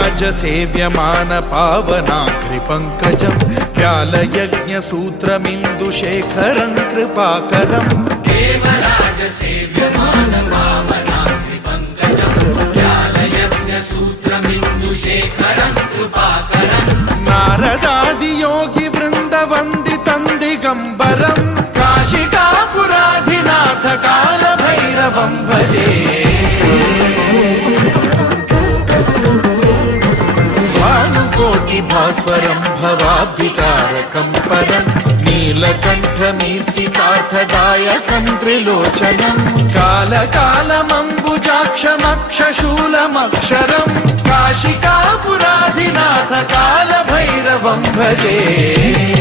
देवराजसेव्यमान पावनाग्रिपङ्कजं व्यालयज्ञसूत्रमिन्दुशेखरं कृपाकरं देवराजसेव्यमान पावनाग्रिपङ्कजं व्यालयज्ञसूत्रमिन्दुशेखरं कृपाकरं नारदादियोगिवृन्दवन्दितं दिगम्बरं काशिकापुराधिनाथ कालभैरवं भजे भास्वरं भवाब्धितारकं परं नीलकण्ठमीप्सितार्थदायकं त्रिलोचनं कालकालमम्बुजाक्षमक्षशूलमक्षरं काशिकापुराधिनाथ कालभैरवं भजे।